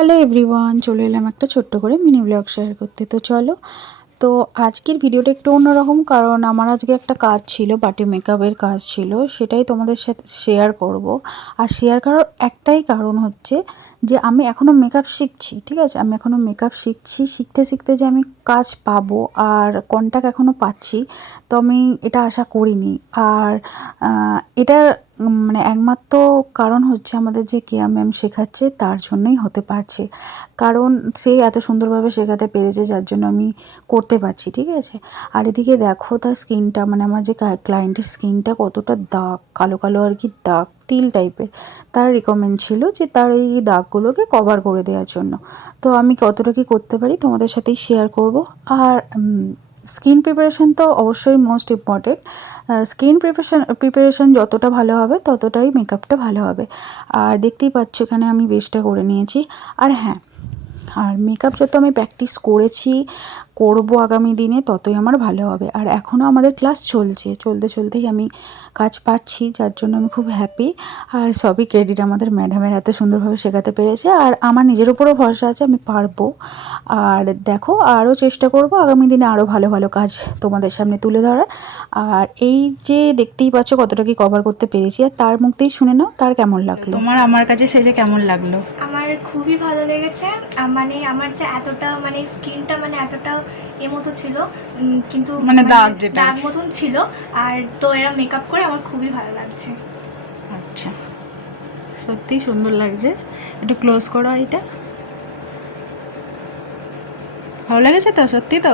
Hello everyone, চলে এলাম একটা ছোট্ট করে মিনি ব্লগ শেয়ার করতে। তো চলো, তো আজকের ভিডিওটা একটু অন্যরকম, কারণ আমার আজকে একটা কাজ ছিল, বাটি মেকআপের কাজ ছিল, সেটাই তোমাদের সাথে শেয়ার করব। আর শেয়ার করার একটাই কারণ হচ্ছে যে আমি এখনও মেকআপ শিখছি, ঠিক আছে? আমি এখনও মেকআপ শিখছি, শিখতে শিখতে যে আমি কাজ পাবো আর কন্ট্যাক্ট এখনও পাচ্ছি, তো আমি এটা আশা করিনি। আর এটা মানে একমাত্র কারণ হচ্ছে আমাদের যে কেয়া ম্যাম শেখাচ্ছে, তার জন্যই হতে পারছে। কারণ সে এত সুন্দরভাবে শেখাতে পেরেছে, যার জন্য আমি করতে পারছি, ঠিক আছে? আর এদিকে দেখো তার স্কিনটা, মানে আমার যে ক্লায়েন্টের স্কিনটা কতটা দাগ, কালো কালো আর কি দাগ, তিল টাইপের। তার রিকমেন্ড ছিল যে তার এই দাগগুলোকে কভার করে দেওয়ার জন্য। তো আমি কতটা কী করতে পারি তোমাদের সাথেই শেয়ার করব। আর স্কিন প্রিপারেশান তো অবশ্যই মোস্ট ইম্পর্টেন্ট। স্কিন প্রিপারেশান যতটা ভালো হবে ততটাই মেকআপটা ভালো হবে। আর দেখতেই পাচ্ছ এখানে আমি বেসটা করে নিয়েছি। আর হ্যাঁ, আর মেকআপ যত আমি প্র্যাকটিস করেছি, করব আগামী দিনে, ততই আমার ভালো হবে। আর এখনও আমাদের ক্লাস চলছে, চলতে চলতেই আমি কাজ পাচ্ছি, যার জন্য আমি খুব হ্যাপি। আর সবই ক্রেডিট আমাদের ম্যাডামের, এত সুন্দরভাবে শেখাতে পেরেছে। আর আমার নিজের উপরও ভরসা আছে, আমি পারবো। আর দেখো, আরও চেষ্টা করব আগামী দিনে আরও ভালো ভালো কাজ তোমাদের সামনে তুলে ধরার। আর এই যে দেখতেই পাচ্ছ কতটা কি কভার করতে পেরেছি, আর তার মুখ দিয়েই শুনে নাও তার কেমন লাগলো। তোমার আমার কাছে সেজে কেমন লাগলো? আমার খুবই ভালো লেগেছে। মানে আমার যে এতটা মানে স্কিনটা মানে এতটা মতো ছিল, কিন্তু মানে দাগ যেটা দাগ মতন ছিল। আর তো এরা মেকআপ করে আমার খুবই ভালো লাগছে। আচ্ছা, সত্যি সুন্দর লাগছে। একটু ক্লোজ করো এটা। ভালো লেগেছে তো? সত্যি তো?